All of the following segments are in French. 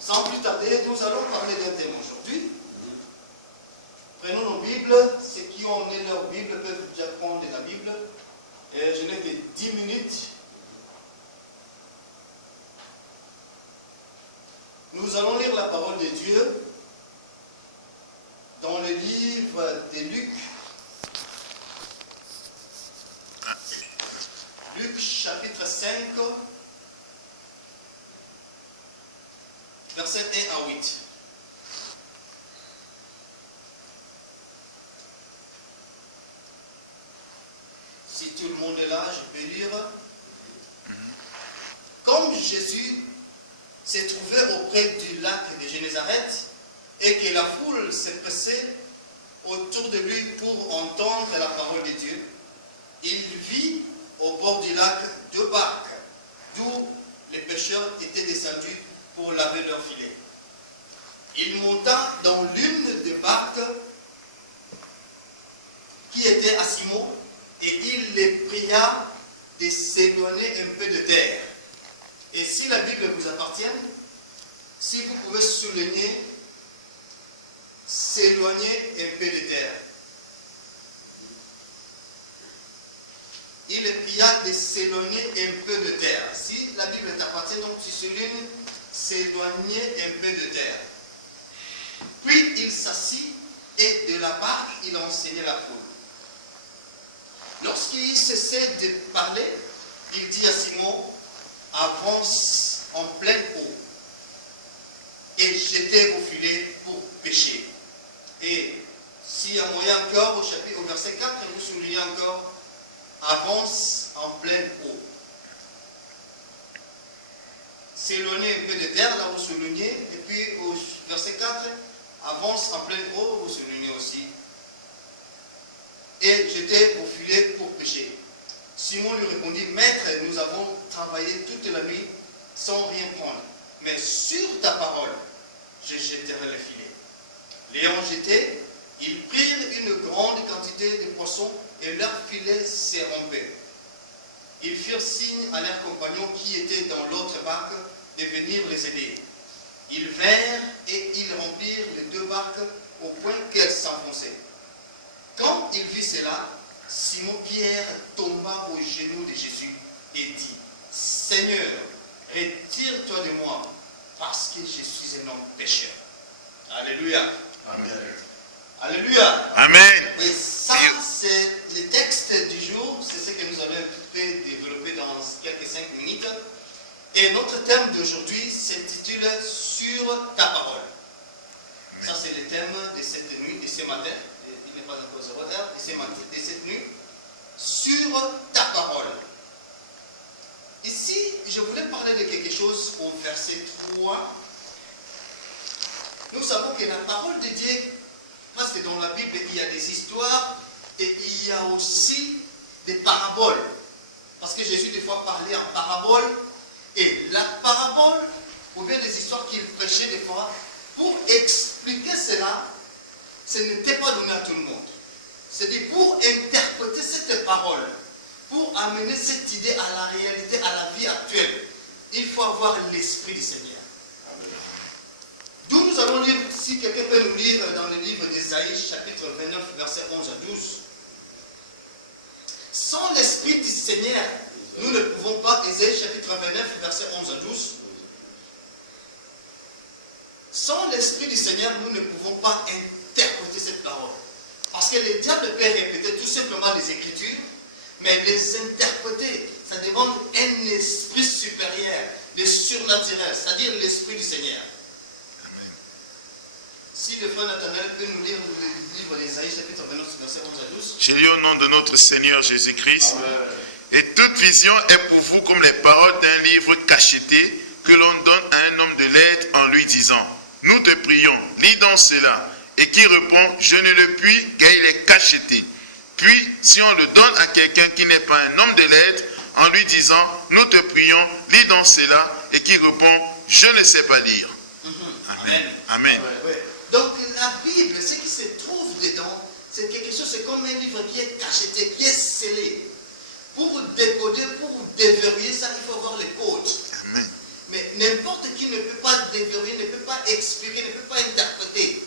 Sans plus tarder, nous allons parler d'un thème aujourd'hui. Prenons nos Bibles. Ceux qui ont emmené leur Bible peuvent déjà prendre la Bible. Et je n'ai que 10 minutes. Nous allons lire la parole de Dieu dans le livre de Luc. Luc chapitre 5, versets 1 à 8. Si tout le monde est là, je peux lire. Comme Jésus s'est trouvé auprès du lac de Génézareth et que la foule s'est pressée autour de lui pour entendre la parole de Dieu, il vit au bord du lac 2 barques d'où les pêcheurs étaient descendus pour laver leurs filets. Il monta dans l'une des barques qui était à Simon et il les pria de s'éloigner un peu de terre. Et si la Bible vous appartient, si vous pouvez souligner, s'éloigner un peu de terre. Il les pria de s'éloigner un peu de terre. Si la Bible t'appartient, donc tu soulignes, s'éloigner un peu de terre. Puis il s'assit et de la barque, il enseignait la foule. Lorsqu'il cessait de parler, il dit à Simon, avance en pleine eau et jetez vos filets pour pêcher. Et s'il y a moyen encore, au verset 4, vous soulignez encore, avance en pleine eau. S'éloigner un peu de terre, là vous soulignez, et puis au verset 4, avance en pleine eau, vous soulignez aussi. Et jetez vos filets pour pêcher. Simon lui répondit, Maître, nous avons travaillé toute la nuit sans rien prendre, mais sur ta parole, je jetterai les filets. L'ayant jeté, ils prirent une grande quantité de poissons et leur filet s'est rompé. Ils firent signe à leurs compagnons qui étaient dans l'autre barque de venir les aider. Ils vinrent et ils remplirent les 2 barques au point qu'elles s'enfonçaient. Quand il vit cela, Simon-Pierre tomba aux genoux de Jésus et dit, Seigneur, retire-toi de moi, parce que je suis un homme pécheur. Alléluia. Amen. Alléluia. Amen. Oui, ça c'est le texte du jour, c'est ce que nous allons développer dans quelques 5 minutes. Et notre thème d'aujourd'hui s'intitule Sur ta parole. Ça c'est le thème de cette nuit, de ce matin. Il n'est pas encore 0 heure, de cette nuit. Sur ta parole. Ici, je voulais parler de quelque chose au verset 3. Nous savons que la parole de Dieu, parce que dans la Bible, il y a des histoires et il y a aussi des paraboles. Parce que Jésus, des fois, parlait en parabole. Et la parabole, ou bien les histoires qu'il prêchait, des fois, pour expliquer cela, ce n'était pas donné à tout le monde. C'est-à-dire pour interpréter cette parole, pour amener cette idée à la réalité, à la vie actuelle, il faut avoir l'Esprit du Seigneur. D'où nous allons lire, si quelqu'un peut nous lire dans le livre d'Ésaïe, chapitre 29, versets 11 à 12. Sans l'Esprit du Seigneur, nous ne pouvons pas, Ésaïe chapitre 29, versets 11 à 12. Sans l'Esprit du Seigneur, nous ne pouvons pas interpréter cette parole. Parce que le diable peut répéter tout simplement les Écritures, mais les interpréter, ça demande un esprit supérieur, le surnaturel, c'est-à-dire l'Esprit du Seigneur. Si le frère Nathanaël peut nous lire le livre d'Ésaïe, chapitre 29, verset 11 à 12. Je lis au nom de notre Seigneur Jésus-Christ. Et toute vision est pour vous comme les paroles d'un livre cacheté que l'on donne à un homme de lettres en lui disant, nous te prions, lis donc cela. Et qui répond, je ne le puis car il est cacheté. Puis, si on le donne à quelqu'un qui n'est pas un homme de lettres, en lui disant, nous te prions, lis donc cela, et qui répond, je ne sais pas lire. Amen. Amen. Ouais, ouais. Donc, la Bible, ce qui se trouve dedans, c'est quelque chose, c'est comme un livre qui est cacheté, qui est scellé. Pour décoder, pour déverrouiller ça, il faut avoir les codes. Amen. Mais n'importe qui ne peut pas déverrouiller, ne peut pas expliquer, ne peut pas interpréter.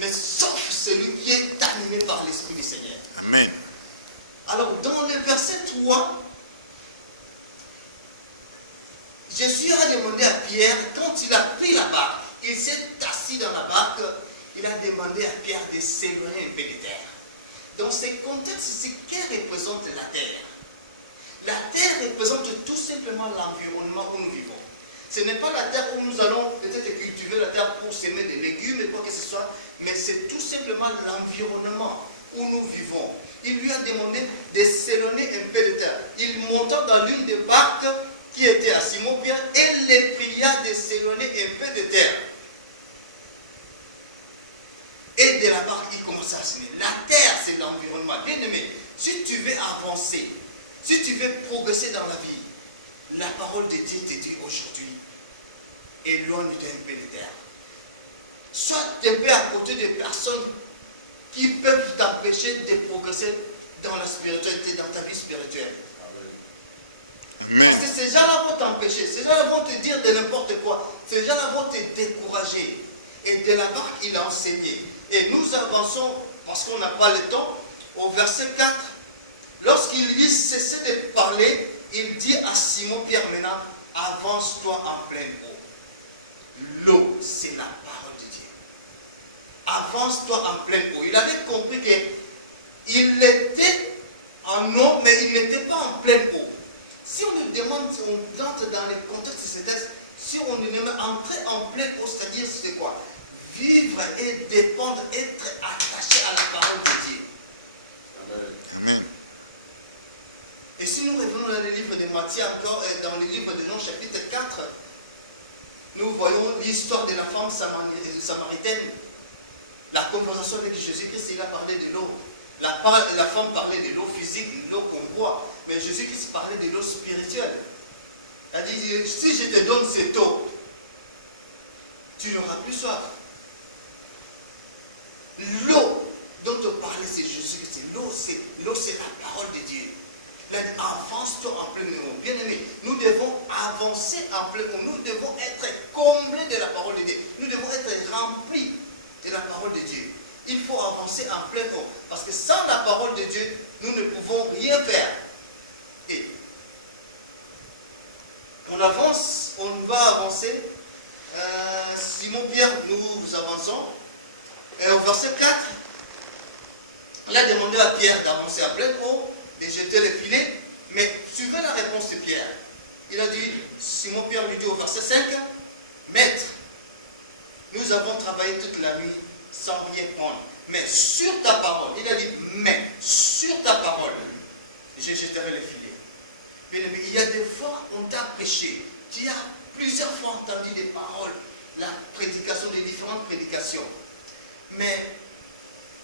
Mais sauf celui qui est animé par l'Esprit du Seigneur. Amen. Alors, dans le verset 3, Jésus a demandé à Pierre, quand il a pris la barque, il s'est assis dans la barque, il a demandé à Pierre de s'éloigner un peu de terre. Dans ce contexte, c'est qu'elle représente la terre. La terre représente tout simplement l'environnement où nous vivons. Ce n'est pas la terre où nous allons peut-être cultiver la terre pour semer des légumes et quoi que ce soit, mais c'est tout simplement l'environnement où nous vivons. Il lui a demandé de s'éloigner un peu de terre. Il monta dans l'une des barques qui était à Simon-Pierre et les pria de s'éloigner un peu de terre. Et de la barque, il commença à semer. La terre, c'est l'environnement. Bien aimé, si tu veux avancer, si tu veux progresser dans la vie, la parole de Dieu te dit aujourd'hui, éloigne-toi un peu de terre. Sois un peu à côté des personnes qui peuvent t'empêcher de progresser dans la spiritualité, dans ta vie spirituelle. Amen. Parce que ces gens-là vont t'empêcher, ces gens-là vont te dire de n'importe quoi, ces gens-là vont te décourager. Et de la barque, il a enseigné. Et nous avançons, parce qu'on n'a pas le temps, au verset 4. Lorsqu'il lui cessait de parler, il dit à Simon-Pierre maintenant, avance-toi en pleine eau. L'eau, c'est la parole de Dieu. Avance-toi en pleine eau. Il avait compris qu'il était en eau, mais il n'était pas en pleine eau. Si on nous demande, si on entre dans le contexte de ce texte, si on nous demande entrer en pleine eau, c'est-à-dire c'est quoi? Vivre et dépendre, être attaché à la parole de Dieu. Amen. Et si nous revenons dans le livre de Matthieu encore, dans le livre de Jean chapitre 4, nous voyons l'histoire de la femme samaritaine. La conversation avec Jésus-Christ, il a parlé de l'eau. La femme parlait de l'eau physique, de l'eau qu'on boit. Mais Jésus-Christ parlait de l'eau spirituelle. Il a dit, si je te donne cette eau, tu n'auras plus soif. L'eau dont on parlait, c'est Jésus-Christ. L'eau, c'est la parole de Dieu. Il a dit, avance-toi en pleine eau. Bien aimé, nous devons avancer en pleine eau. Nous devons être comblés de la parole de Dieu. Nous devons être remplis de la parole de Dieu. Il faut avancer en pleine eau. Parce que sans la parole de Dieu, nous ne pouvons rien faire. Et on avance, on va avancer. Simon-Pierre, nous avançons. Et au verset 4, il a demandé à Pierre d'avancer en pleine eau, de jeter le filet. Mais suivez la réponse de Pierre. Il a dit, Simon-Pierre lui dit au verset 5, Maître, nous avons travaillé toute la nuit sans rien prendre. Mais sur ta parole, il a dit, mais sur ta parole, je jeterai le filet. Bien aimé, il y a des fois on t'a prêché. Tu as plusieurs fois entendu des paroles, la prédication, des différentes prédications. Mais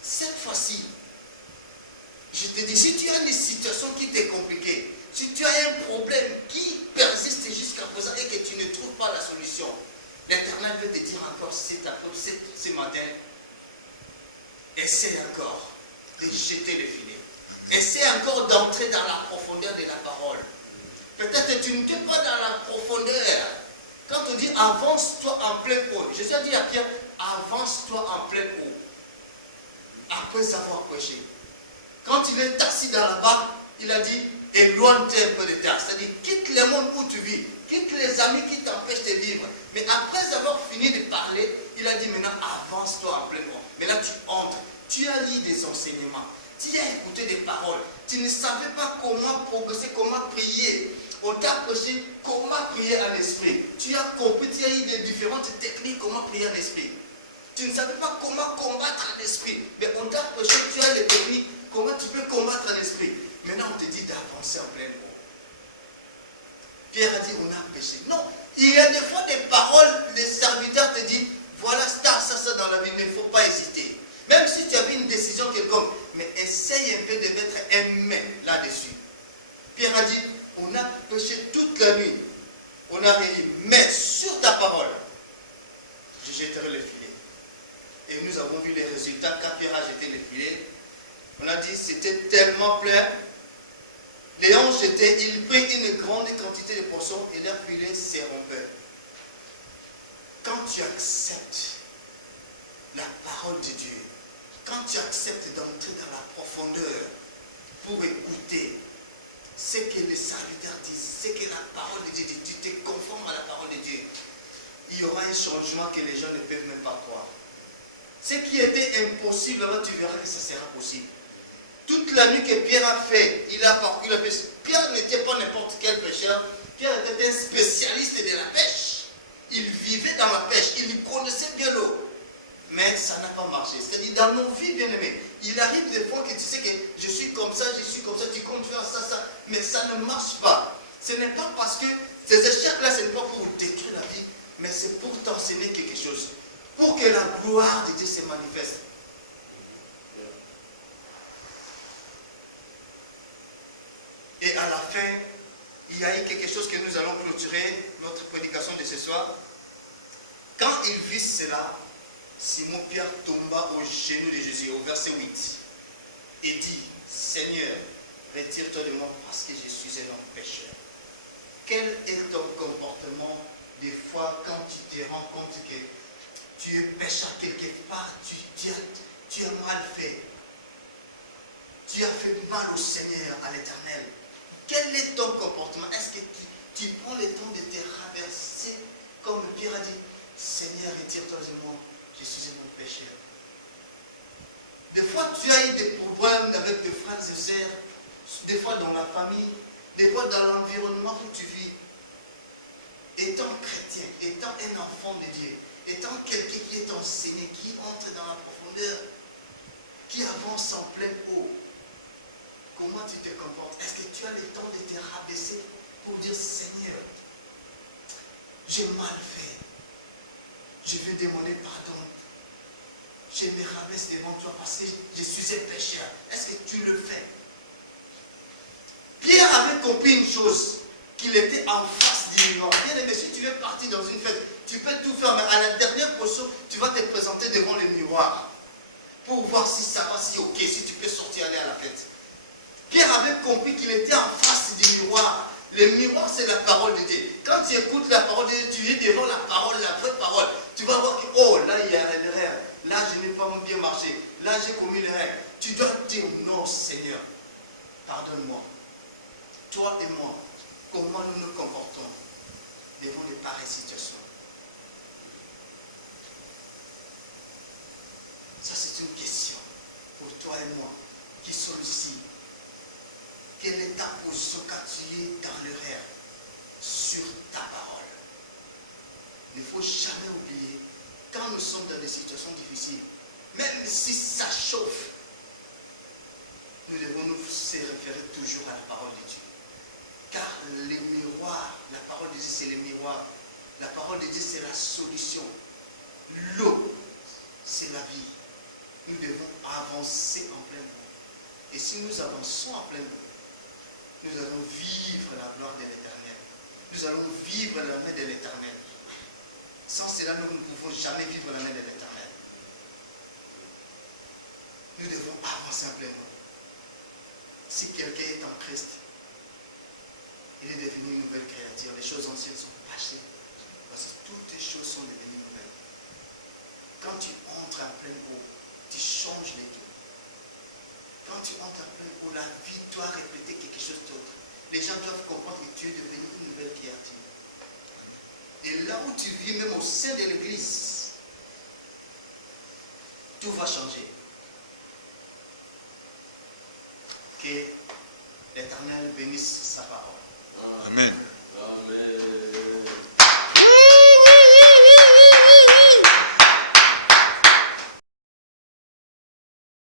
cette fois-ci, je te dis, si tu as une situation qui t'est compliquée, si tu as un problème qui persiste jusqu'à présent et que tu ne trouves pas la solution, l'Éternel veut te dire encore ce matin, essaie encore de jeter le filet. Essaie encore d'entrer dans la profondeur de la parole. Peut-être que tu n'es pas dans la profondeur. Quand on dit avance-toi en pleine eau, Jésus a dit à Pierre, avance-toi en pleine eau. Après avoir prêché. Quand il est assis dans la barque, il a dit, éloigne-toi un peu de terre. C'est-à-dire, quitte le monde où tu vis, quitte les amis qui t'empêchent de vivre. Mais après avoir fini de parler, il a dit maintenant, avance-toi en pleine eau. Mais là, tu entres. Tu as lu des enseignements. Tu as écouté des paroles. Tu ne savais pas comment progresser, comment prier. On t'a prêché comment prier en esprit. Tu as compris, tu as eu des différentes techniques, comment prier en esprit. Tu ne savais pas comment combattre en esprit. Mais on t'a prêché, tu as les techniques, comment tu peux combattre en esprit. Maintenant, on te dit d'avancer en pleine eau. Pierre a dit, on a péché. Non, il y a des fois des paroles, les serviteurs te disent, voilà, ça dans la vie, il ne faut pas hésiter. Même si tu avais une décision quelconque, mais essaye un peu de mettre un mais là-dessus. Pierre a dit, on a péché toute la nuit. On a dit, mais sur ta parole, je jetterai le filet. Et nous avons vu les résultats quand Pierre a jeté le filet. On a dit, c'était tellement plein. Léon jetait, il prit une grande quantité de poissons et leur filet se rompait. Quand tu acceptes la parole de Dieu, quand tu acceptes d'entrer dans la profondeur pour écouter ce que les serviteurs disent, ce que la parole de Dieu dit, tu te conformes à la parole de Dieu, il y aura un changement que les gens ne peuvent même pas croire. Ce qui était impossible, alors tu verras que ça sera possible. Toute la nuit que Pierre a fait, il a parcouru la pêche. Pierre n'était pas n'importe quel pêcheur. Pierre était un spécialiste de la pêche. Il vivait dans la pêche, il connaissait bien l'eau. Mais ça n'a pas marché. C'est-à-dire, dans nos vies, bien aimés, il arrive des fois que tu sais que je suis comme ça, tu comptes faire ça, mais ça ne marche pas. Ce n'est pas parce que ces échecs-là, ce n'est pas pour détruire la vie, mais c'est pour t'enseigner quelque chose. Pour que la gloire de Dieu se manifeste. Et à la fin, il y a eu quelque chose que nous allons clôturer notre prédication de ce soir. Quand il vit cela, Simon-Pierre tomba aux genoux de Jésus, au verset 8, et dit, Seigneur, retire-toi de moi parce que je suis un homme pécheur. Quel est ton comportement des fois quand tu te rends compte que tu es pécheur quelque part, tu as mal fait. Tu as fait mal au Seigneur, à l'Éternel. Quel est ton comportement? Est-ce que tu prends le temps de te raverser comme Pierre a dit, Seigneur, retire-toi de moi, je suis un homme pécheur. Des fois, tu as eu des problèmes avec tes frères et sœurs, des fois dans la famille, des fois dans l'environnement où tu vis. Étant chrétien, étant un enfant de Dieu, étant quelqu'un qui est enseigné, qui entre dans la profondeur, qui avance en pleine eau, comment tu te comportes? Est-ce que tu as le temps de te rabaisser pour dire, Seigneur, j'ai mal fait, je vais demander pardon, je me rabaisse devant toi parce que je suis un pécheur. Est-ce que tu le fais? Pierre avait compris une chose, qu'il était en face du miroir. Bien aimé, si tu veux partir dans une fête, tu peux tout faire, mais à la dernière portion, tu vas te présenter devant le miroir pour voir si ça va, si ok, si tu peux sortir, aller à la fête. Pierre avait compris qu'il était en face du miroir. Le miroir, c'est la parole de Dieu. Quand tu écoutes la parole de Dieu, tu es devant la parole, la vraie parole. Tu vas voir que, oh, là, il y a une erreur. Là, je n'ai pas bien marché. Là, j'ai commis l'erreur. Tu dois dire, non, Seigneur, pardonne-moi. Toi et moi, comment nous nous comportons devant les pareilles situations? Ça, c'est une question pour toi et moi qui sommes ici. Quelle est ta position quand tu es dans l'erreur sur ta parole? Il ne faut jamais oublier, quand nous sommes dans des situations difficiles, même si ça chauffe, nous devons nous référer toujours à la parole de Dieu. Car les miroirs, la parole de Dieu, c'est le miroir. La parole de Dieu, c'est la solution. L'eau, c'est la vie. Nous devons avancer en pleine eau. Et si nous avançons en pleine eau, nous allons vivre la gloire de l'Éternel. Nous allons vivre la main de l'Éternel. Sans cela, nous ne pouvons jamais vivre la main de l'Éternel. Nous devons avancer en pleine eau. Si quelqu'un est en Christ, il est devenu une nouvelle créature. Les choses anciennes sont passées. Parce que toutes les choses sont devenues nouvelles. Quand tu entres en pleine eau, tu changes les tout. Quand tu entres en pleine eau, la vie doit répéter quelque chose d'autre. Les gens doivent comprendre que tu es devenu une nouvelle créature. Et là où tu vis, même au sein de l'église, tout va changer. Que l'Éternel bénisse sa parole. Amen.